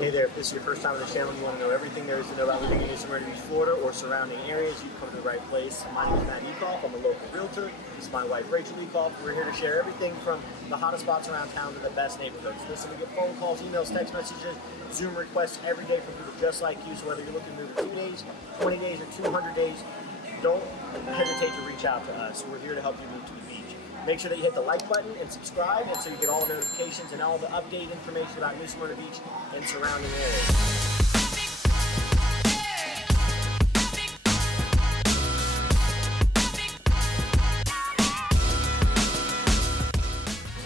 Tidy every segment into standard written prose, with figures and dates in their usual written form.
Hey there, if this is your first time on the channel and you want to know everything there is to know about living in Smyrna Beach, Florida or surrounding areas, you've come to the right place. My name is Matt Ecoff. I'm a local realtor. This is my wife, Rachel Ecoff. We're here to share everything from the hottest spots around town to the best neighborhoods. Listen, we get phone calls, emails, text messages, Zoom requests every day from people just like you. So whether you're looking to move in 2 days, 20 days, or 200 days, don't hesitate to reach out to us. We're here to help you move to the beach. Make sure that you hit the like button and subscribe, and so you get all the notifications and all the update information about New Smyrna Beach and surrounding areas.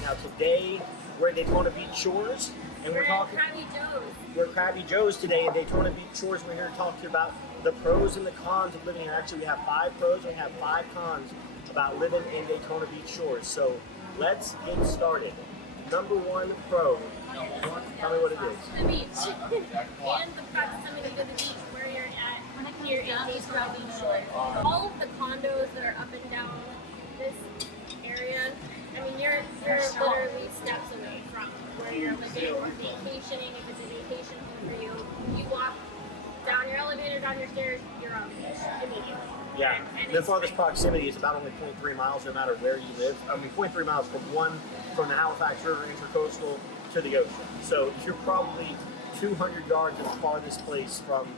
Now today we're at Daytona Beach Shores, and we're talking. We're Krabby Joe's today in Daytona Beach Shores. We're here to talk to you about the pros and the cons of living here. Actually, we have 5 pros and we have 5 cons about living in Daytona Beach Shores. So let's get started. Number 1 pro. Tell me what it is. The beach. And the proximity to the beach where you're at here in Daytona Beach Shores. All of the condos that are up and down this area, I mean, you're literally steps away from where you're living or vacationing. If it's a vacation home for you, you walk down your elevator, down your stairs, you're on the beach immediately. Yeah, and the farthest proximity is about only 0.3 miles no matter where you live. I mean, 0.3 miles from the Halifax River Intercoastal to the ocean. So you're probably 200 yards in the farthest place from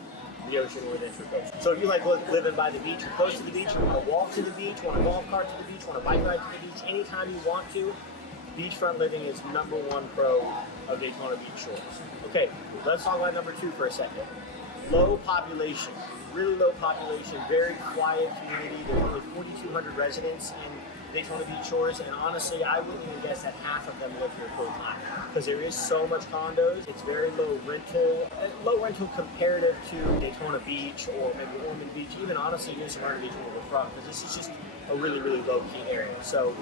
the ocean or the Intercoastal. So if you like living by the beach, you're close to the beach, you want to walk to the beach, want a golf cart to the beach, want a bike ride to the beach, anytime you want to, beachfront living is number 1 pro of Daytona Beach Shores. Okay, let's talk about number 2 for a second. Low population, really low population, very quiet community. There's only 4,200 residents in Daytona Beach Shores, and honestly, I wouldn't even guess that half of them live here full time because there is so much condos. It's very low rental comparative to Daytona Beach or maybe Ormond Beach, even honestly New Smyrna Beach and Riverfront, because this is just a really, really low key area. So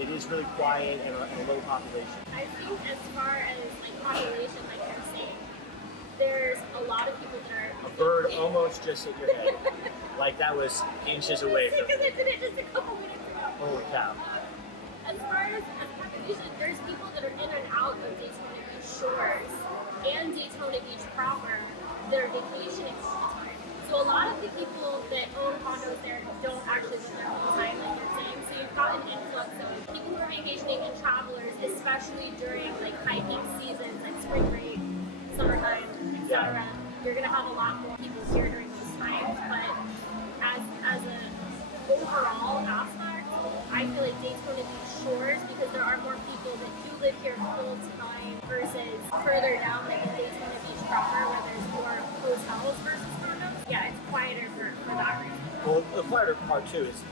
it is really quiet and a low population. I think as far as like population, like you're saying, there's a lot of people that are... A bird almost just hit your head. Like that was inches away from because I did it just a couple minutes ago. Holy cow. As far as population, there's people that are in and out of Daytona Beach Shores and Daytona Beach proper that are vacationing all the time. So a lot of the people that own condos there don't actually live there all the time, like you're saying. So you've got an influx of people who are vacationing and travelers, especially during like hiking seasons, like spring break, summertime, etc. You're gonna have a lot more people here during those times, but as an overall aspect, I feel like Daytona Beach Shores, because there are more people that do live here full time versus further down like in Daytona Beach proper where there's more hotels versus condos. Yeah, it's quieter for that reason. Well, the quieter part too is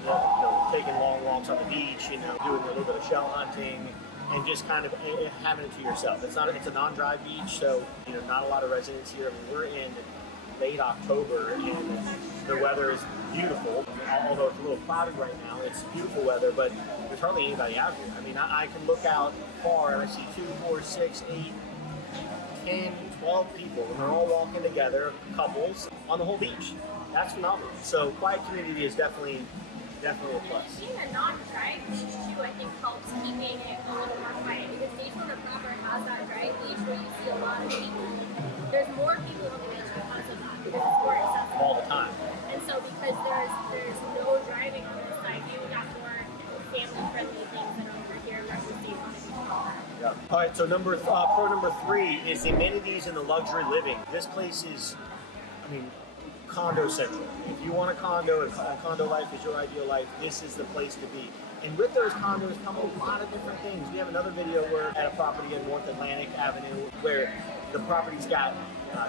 taking long walks on the beach, doing a little bit of shell hunting, and just kind of having it to yourself. It's a non-dry beach, so not a lot of residents here. I mean, we're in late October and the weather is beautiful. Although it's a little cloudy right now, it's beautiful weather, but there's hardly anybody out here. I mean, I can look out far and I see 2, 4, 6, 8, 10, 12 people, and they're all walking together, couples, on the whole beach. That's phenomenal. So quiet community is definitely a plus. Being a non-dry beach too, I think helps keeping it a little more quiet, because Daytona proper has that dry beach where you see a lot of people. There's more people on the beach because of that, because it's more accessible all the time. And so because there's no driving on this side, you got more family-friendly things that are over here versus Daytona Beach proper. Yeah. All right, so pro number 3 is the amenities and the luxury living. This place is, condo central. If you want a condo, and condo life is your ideal life, this is the place to be. And with those condos come a lot of different things. We have another video where at a property in North Atlantic Avenue where the property's got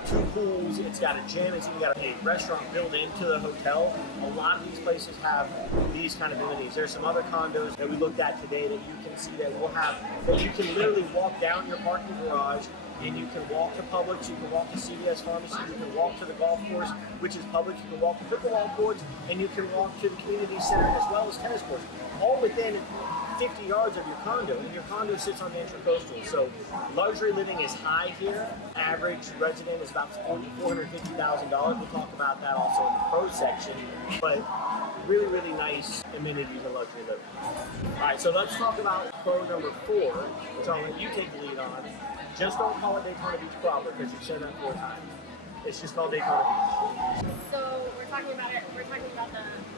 2 pools, it's got a gym, it's even got a restaurant built into the hotel. A lot of these places have these kind of amenities. There's some other condos that we looked at today that you can see that you can literally walk down your parking garage, and you can walk to Publix, you can walk to CVS Pharmacy, you can walk to the golf course, which is Publix, you can walk to pickleball courts, and you can walk to the community center as well as tennis courts, all within 50 yards of your condo, and your condo sits on the Intercoastal. So luxury living is high here. Average resident is about $450,000. We'll talk about that also in the pro section, but really, really nice amenities and luxury living. All right, so let's talk about pro number 4, which I'll let you take the lead on. Just don't call it Daytona Beach proper because you've said that 4 times. It's just called Daytona Beach. So we're talking about it. We're talking about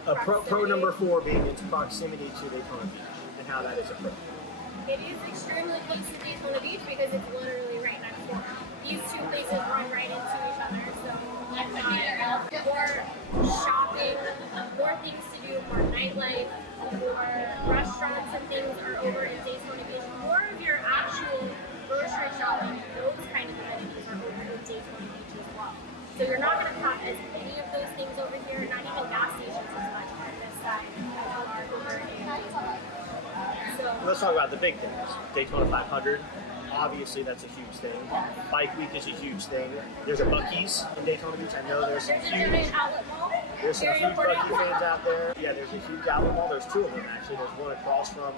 the Pro number 4 being its proximity to Daytona Beach and how that is a pro. It is extremely close to Daytona Beach because it's literally right next door. These two places run right into each other, so that's not more shopping, more things to do, more nightlife, more restaurants and things are over in Daytona Beach. More of your actual grocery shopping, those kind of amenities are over in Daytona Beach as well. So you're not going to have as many of those things over here, not even gas stations as much on this side as you are over in Daytona Beach. So, let's talk about the big things. Daytona 500, obviously that's a huge thing. Bike Week is a huge thing. There's a Buc-ee's in Daytona Beach. I know there's some huge outlet mall. There's some huge Buc-ee fans out there. Yeah, there's a huge outlet mall. There's 2 of them actually. There's one across from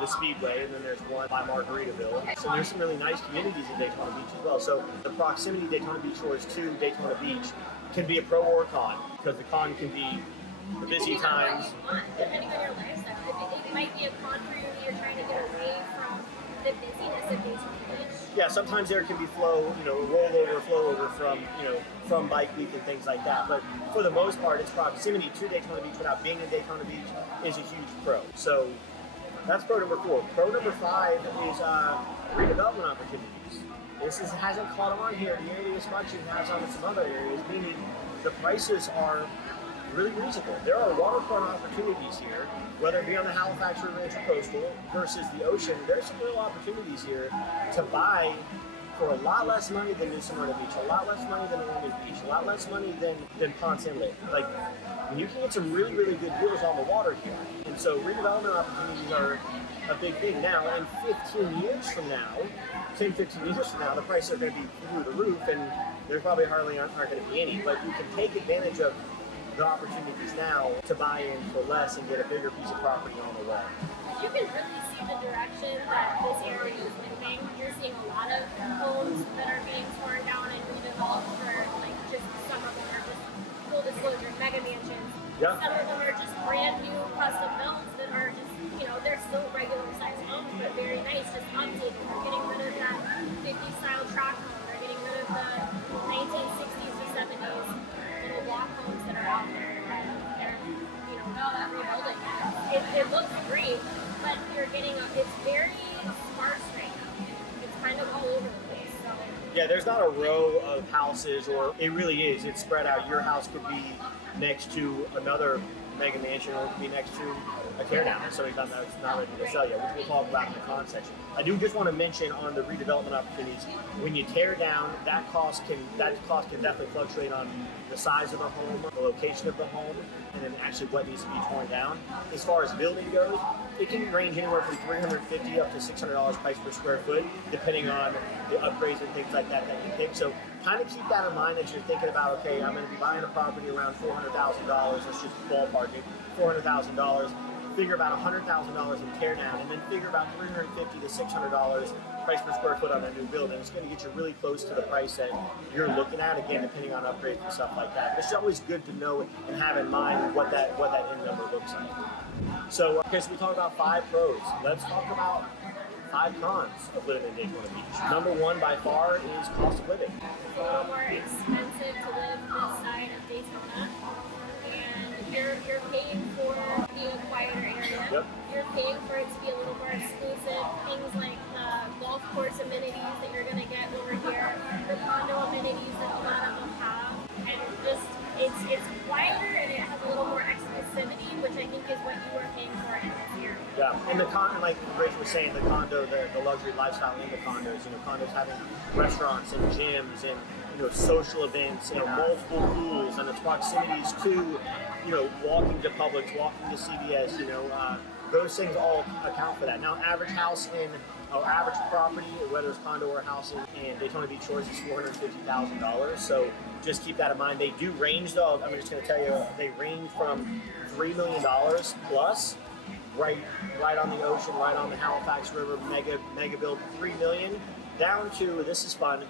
the Speedway, and then there's one by Margaritaville. So there's some really nice communities in Daytona Beach as well. So the proximity Daytona Beach Shores to Daytona Beach can be a pro or a con, because the con can be the busy times. Depending on your lifestyle, it might be a con for you if you're trying to get away from the busyness of Daytona Beach. Yeah, sometimes there can be flow over from Bike Week and things like that. But for the most part, its proximity to Daytona Beach without being in Daytona Beach is a huge pro. So that's pro number 4. Pro number 5 is redevelopment opportunities. This hasn't caught on here nearly as much as it has on some other areas, meaning the prices are really reasonable. There are waterfront opportunities here, whether it be on the Halifax River Intracoastal versus the ocean. There's some real opportunities here to buy for a lot less money than New Smyrna Beach, a lot less money than Ormond Beach, a lot less money than Ponce Inlet. Like, you can get some really, really good deals on the water here. And so redevelopment opportunities are a big thing. Now, in 15 years from now, 10, 15 years from now, the prices are going to be through the roof, and there probably hardly aren't going to be any. But you can take advantage of the opportunities now to buy in for less and get a bigger piece of property on the way. You can really see the direction that this area is moving. You're seeing a lot of homes that are being torn down and redeveloped for, like, just some of them are just, full disclosure, mega mansions. Yeah. Some of them are just brand new custom builds that are just, they're still regular sized homes, but very nice, just updated. They're getting rid of that 50s style track home. They're getting rid of the 1960s to 70s little block homes that are out there, and they're, rebuilding it. It looks great, but you're getting it's very sparse right now. It's kind of all over the place. So. Yeah, there's not a row of houses, or it really is. It's spread out. Your house could be next to another mega mansion, or it could be next to a teardown. So it's not ready to sell yet, which we'll talk about in the con section. I do just want to mention on the redevelopment opportunities, when you tear down, that cost can definitely fluctuate on the size of the home, the location of the home, and then actually what needs to be torn down. As far as building goes, it can range anywhere from $350 up to $600 price per square foot, depending on the upgrades and things like that you take. So kind of keep that in mind as you're thinking about, okay, I'm going to be buying a property around $400,000. Let's just ballpark it, $400,000. Figure about $100,000 in tear down, and then figure about $350 to $600 price per square foot on a new building. It's going to get you really close to the price that you're looking at, again, depending on upgrades and stuff like that. But it's always good to know and have in mind what that end number looks like. So, okay, so we talked about 5 pros. Let's talk about 5 cons of living in Daytona Beach. Number 1 by far is cost of living. It's a little more expensive to live this side of Daytona, and you're paying for the quieter area. Yep. You're paying for it to be a little more exclusive. Things like the golf course amenities that you're going to get over here, the condo amenities that a lot of them have, and it's quieter and it has a little more exclusivity, which I think is what you are paying for in this area. Yeah, and like Rachel was saying, the condo, the luxury lifestyle in the condos. Condos having restaurants and gyms and social events, multiple pools, and its proximities to walking to Publix, walking to CVS. Those things all account for that. Now, average property, whether it's condo or house in Daytona Beach Shores, is $450,000. So just keep that in mind. They do range, though. I'm just going to tell you, they range from $3 million plus, right on the ocean, right on the Halifax River, mega build, $3 million, down to, this is fun,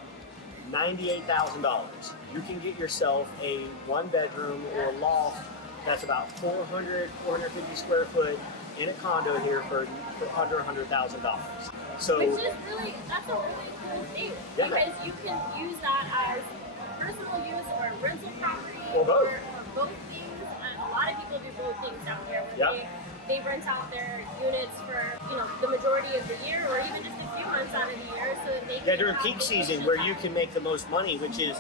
$98,000. You can get yourself a 1-bedroom or loft that's about 450 square foot in a condo here for under $100,000. So which is really, that's a really cool thing, yeah. because you can use that as personal use or rental property Or both. both things. And a lot of people do both things down here. Yep. They rent out their units for the majority of the year, or even just a few months out of the year, so that they can during have peak season vacation where time. you can make the most money, which is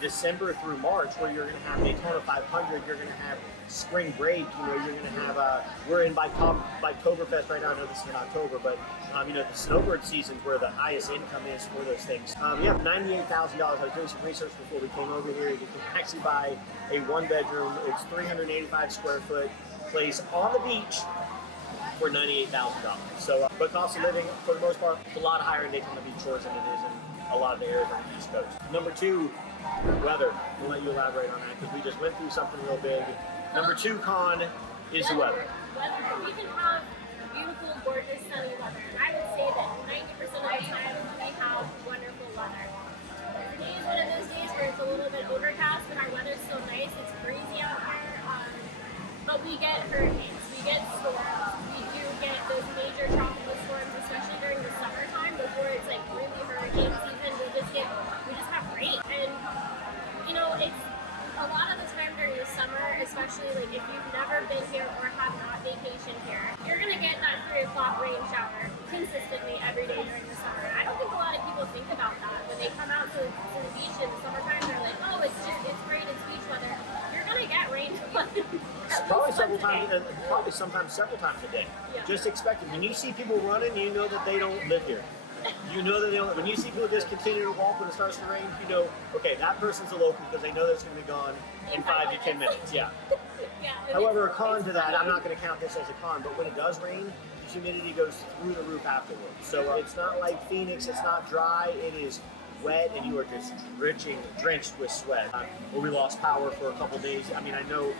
December through March, where you're going to have Daytona 500, you're going to have spring break, you're going to have we're in by Oktoberfest right now. I know this is in October, but the snowbird season's where the highest income is for those things. $98,000. I was doing some research before we came over here. You can actually buy a one bedroom. It's 385 square foot place on the beach for $98,000. So, but cost of living, for the most part, a lot higher in Daytona Beach Shores than it is in a lot of the areas on the East Coast. Number two, weather. We'll let you elaborate on that because we just went through something real big. Number two con is the weather. We can have beautiful, gorgeous, sunny weather. And I would say that 90% of the time we have wonderful weather. Today is one of those days where it's a little bit overcast, but our weather's so nice. It's breezy out here. But we get hurricanes, we get storms, we do get those major tropical storms, especially during the summertime before it's like really hurricane season. We just have rain. And it's a lot of the time during the summer, especially like if you've never been here or have not vacationed here, you're gonna get that 3 o'clock rain shower consistently every day during the summer. And I don't think a lot of people think about that when they come out to the beach in the summertime. They're like, oh, it's great, it's beach weather. You're gonna get rain. Probably sometimes several times a day. Yeah. Just expect it. When you see people running, you know that they don't live here. You know that they don't. When you see people just continue to walk when it starts to rain, okay, that person's a local because they know that's going to be gone in 5 to 10 minutes. Yeah. However, a con to that, I'm not going to count this as a con, but when it does rain, the humidity goes through the roof afterwards. So it's not like Phoenix. It's not dry. It is wet, and you are just drenched with sweat. We lost power for a couple days. I mean, I know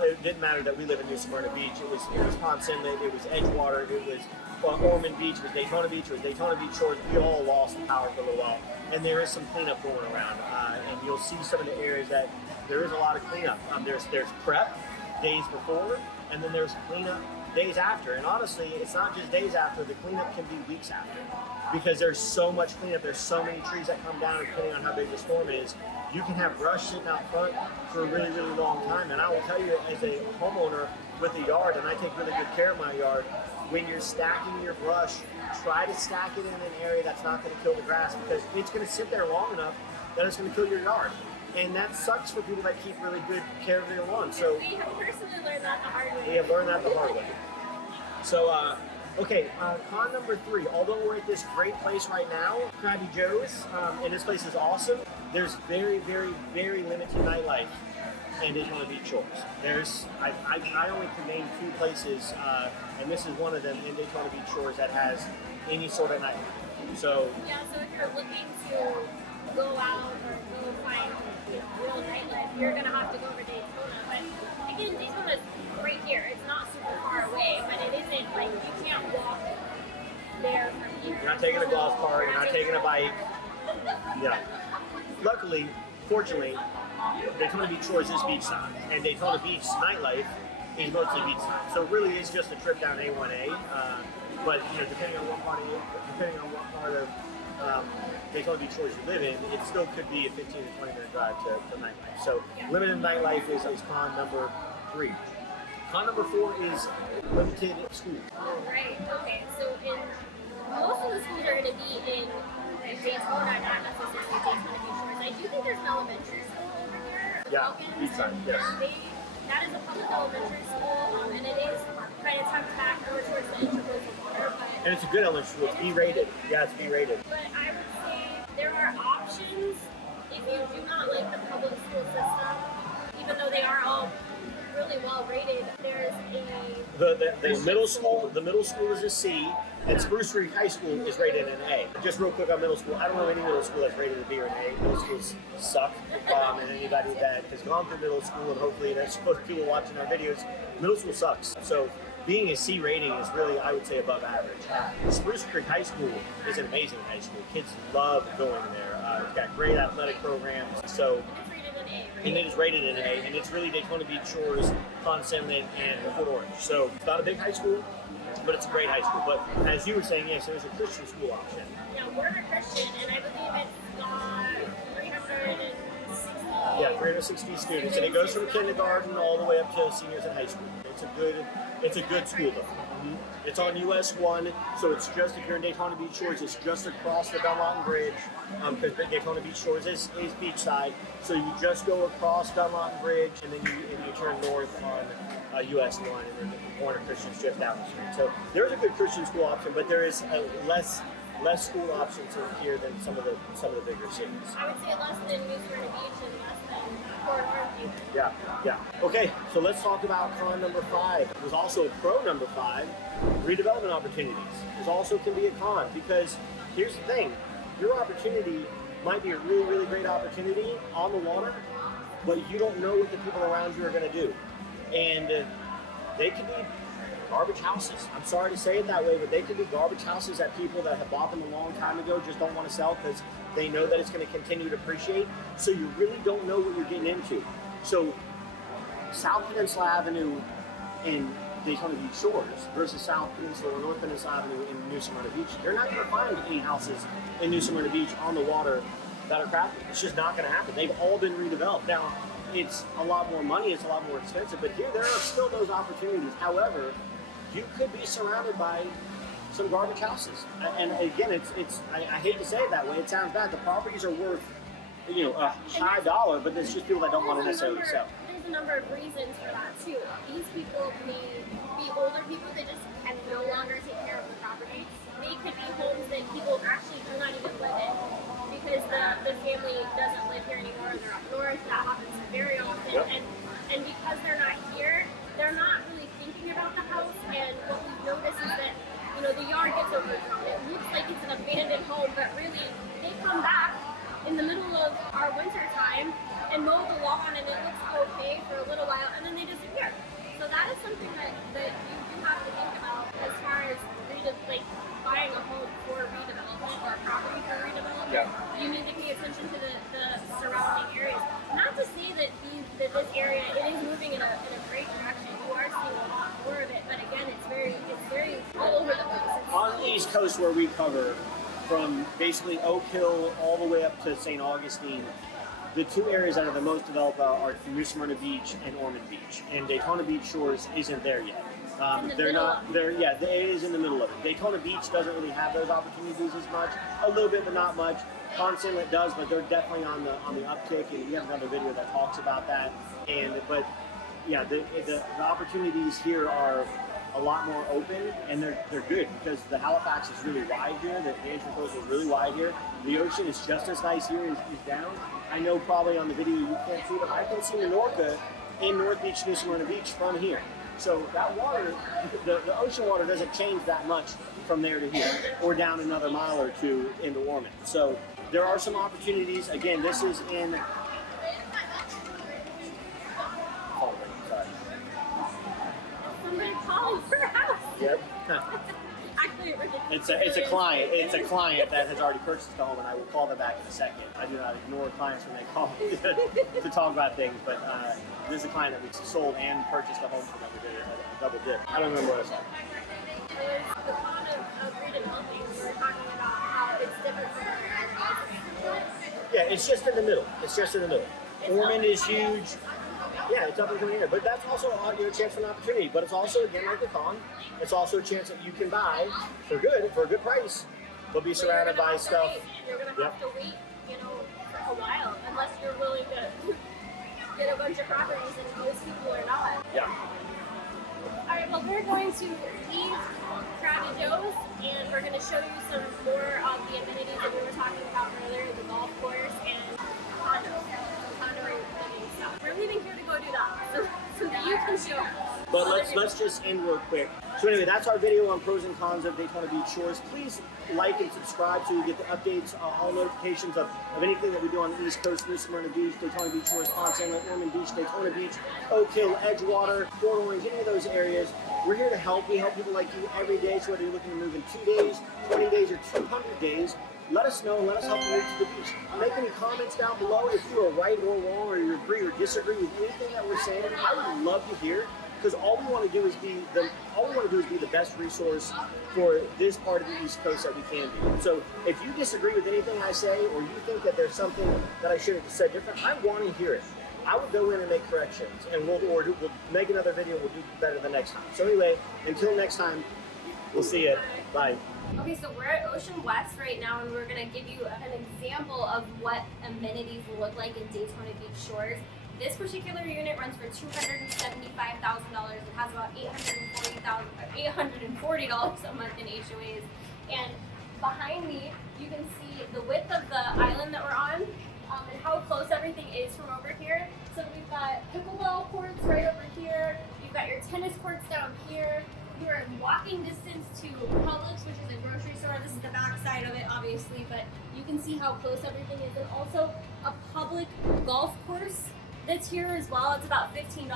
it didn't matter that we live in New Smyrna Beach. It was Ponce Inlet, it was Edgewater, it was Ormond Beach, it was Daytona Beach, it was Daytona Beach Shores. We all lost power for a little while, and there is some cleanup going around. And you'll see some of the areas that there is a lot of cleanup. There's prep days before, and then there's cleanup days after. And honestly, it's not just days after. The cleanup can be weeks after, because there's so much cleanup. There's so many trees that come down, depending on how big the storm is. You can have brush sitting out front for a really, really long time. And I will tell you, as a homeowner with a yard, and I take really good care of my yard, when you're stacking your brush, try to stack it in an area that's not going to kill the grass, because it's going to sit there long enough that it's going to kill your yard. And that sucks for people that keep really good care of their lawn. So we have personally learned that the hard way. We have learned that the hard way. So, con number 3. Although we're at this great place right now, Krabby Joe's, and this place is awesome, there's very, very, very limited nightlife in Daytona Beach Shores. I only can name 2 places, and this is one of them in Daytona Beach Shores that has any sort of nightlife. So if you're looking to go out or go find real nightlife, you're gonna have to go over Daytona. But again, Daytona's right here. It's not super far away, but it isn't like you can't walk there from here. You're not taking a golf cart, you're not taking a bike. Yeah. Luckily, fortunately, Daytona Beach Shores is beachside, and Daytona Beach nightlife is mostly beachside. So it really is just a trip down A1A. But depending on what part of Daytona Beach Shores you live in, it still could be a 15 to 20 minute drive to nightlife. So limited nightlife is con number 3. Con number 4 is limited schools. Right. Okay. So most of the schools are going to be in Daytona, not necessarily Daytona Beach Shores. I do think there's an elementary school over here. Yeah, beachside. Yes. That is a public elementary school, and it is kind of tucked back over towards the intercoastal water. And it's a good elementary school. It's B-rated. Yeah, it's B-rated. But I would say there are options if you do not like the public school system, even though they are all really well rated. There's the middle school. The middle school is a C, and Spruce Creek High School is rated an A. Just real quick on middle school, I don't know any middle school that's rated a B or an A. Middle schools suck, and anybody that has gone through middle school, and hopefully that's most people watching our videos, middle school sucks. So being a C rating is really, I would say, above average. Spruce Creek High School is an amazing high school. Kids love going there. It's got great athletic programs. So it's rated an an A, right? And it is rated an A, and it's really Daytona Beach Shores, Pond Summit, and Fort Orange. So it's not a big high school, but it's a great high school. But as you were saying, yes, there's a Christian school option. Yeah, we're a Christian, and I believe it's got 360. Yeah, 360 students, and it goes from kindergarten all the way up to seniors in high school. It's a good school though. It's on US 1, so it's just, if you're in Daytona Beach Shores, it's just across the Dunlawton Bridge, because Daytona Beach Shores is beachside. So you just go across Dunlawton Bridge, and then you turn north on US 1, and then the corner Christian's just down the street. So there's a good Christian school option, but there is less school options in here than some of the bigger cities. I would say less than New Smyrna Beach and less than Fort Orange. Yeah. Okay, so let's talk about con number 5. There's also a pro number 5, redevelopment opportunities. There's also can be a con, because here's the thing, your opportunity might be a really, really great opportunity on the water, but you don't know what the people around you are going to do. And they could be garbage houses. I'm sorry to say it that way, but they could be garbage houses that people that have bought them a long time ago just don't want to sell because they know that it's going to continue to appreciate. So you really don't know what you're getting into. So South Peninsula Avenue in Daytona Beach Shores versus South Peninsula or North Peninsula Avenue in New Smyrna Beach, you're not going to find any houses in New Smyrna Beach on the water that are crappy. It's just not going to happen. They've all been redeveloped. Now, it's a lot more money, it's a lot more expensive, but here there are still those opportunities. However, you could be surrounded by some garbage houses. And again, I hate to say it that way, it sounds bad. The properties are worth, a high dollar, but it's just people that don't want to necessarily sell. There's a number of reasons for that too. These people may be older people that just can no longer take care of the property. They could be homes that people actually do not even live in because the family doesn't live here anymore and they're up north. That happens very often. Yep. And because they're not here, they're not really thinking about the house. And what we've noticed is that, the yard gets overgrown. It looks like it's an abandoned home, but really they come back in the middle of our winter time and mow the lawn and it looks okay for a little while and then they disappear. So that is something that you do have to think about as far as buying a home for redevelopment or a property for redevelopment. Yeah. You need to pay attention to the surrounding areas. Not to say that this area, it is moving in a great direction. You are seeing a lot more of it, but again, it's very all over the place. On the East Coast where we cover, from basically Oak Hill all the way up to St. Augustine, the two areas that are the most developed are New Smyrna Beach and Ormond Beach. And Daytona Beach Shores isn't there yet. It is in the middle of it. Daytona Beach doesn't really have those opportunities as much. A little bit, but not much. Pond Summit does, but they're definitely on the uptick, and we have another video that talks about that. The opportunities here are a lot more open, and they're good because the Halifax is really wide here. The entry coast is really wide here. The ocean is just as nice here as down. I know probably on the video you can't see, but I can see Menorca in North Beach, New Smyrna Beach from here. So that water, the ocean water doesn't change that much from there to here, or down another mile or two into Ormond. So there are some opportunities. Again, this is in. Somebody calling for a house. Yep. Actually, It's a client. It's a client that has already purchased the home, and I will call them back in a second. I do not ignore clients when they call to talk about things, but this is a client that we sold and purchased a home from them. We did a double dip. I don't remember what I said. There's the con of redeveloping. We were talking about how it's different from other houses. Yeah, it's just in the middle. Ormond is huge. Yeah, it's up and coming here, but that's also a chance for an opportunity. But it's also, again, like the con, it's also a chance that you can buy for a good price, but be surrounded by stuff. You're gonna have to wait, for a while, unless you're willing to get a bunch of properties, and most people are not. Yeah. All right, well, we're going to leave Krabby Joe's, and we're going to show you some more of the amenities that we were talking about earlier, the golf course and condo living stuff. We're leaving here to go do that, so that you can show us. But let's just end real quick. So anyway, that's our video on pros and cons of Daytona Beach Shores. Please like and subscribe so you get the updates, all notifications of anything that we do on the East Coast, New Smyrna Beach, Daytona Beach Shores, Pond Summit, Ormond Beach, Daytona Beach, Oak Hill, Edgewater, Fort Orange, any of those areas. We're here to help. We help people like you every day. So whether you're looking to move in 2 days, 20 days, or 200 days, let us know. Let us help you to the beach. Make any comments down below if you are right or wrong, or you agree or disagree with anything that we're saying. I would love to hear, because all we want to do is be the best resource for this part of the East Coast that we can be. So if you disagree with anything I say, or you think that there's something that I should have said different, I want to hear it. I would go in and make corrections, and we'll make another video. We'll do better the next time. So anyway, until next time, we'll see you. Bye. Okay, so we're at Ocean West right now, and we're going to give you an example of what amenities will look like in Daytona Beach Shores. This particular unit runs for $275,000. It has about $840 a month in HOAs. And behind me, you can see the width of the island that we're on, and how close everything is from over here. So we've got pickleball courts right over here. You've got your tennis courts down here. You're in walking distance to Publix, which is a grocery store. This is the back side of it, obviously, but you can see how close everything is. And also a public golf course that's here as well. It's about $15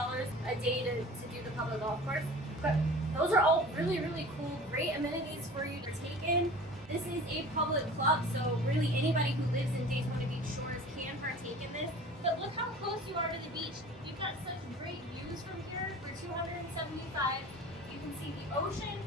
a day to do the public golf course. But those are all really, really cool, great amenities for you to take in. This is a public club, so really anybody who lives in Daytona Beach Shores can partake in this. But look how close you are to the beach. You've got such great views from here for $275. You can see the ocean,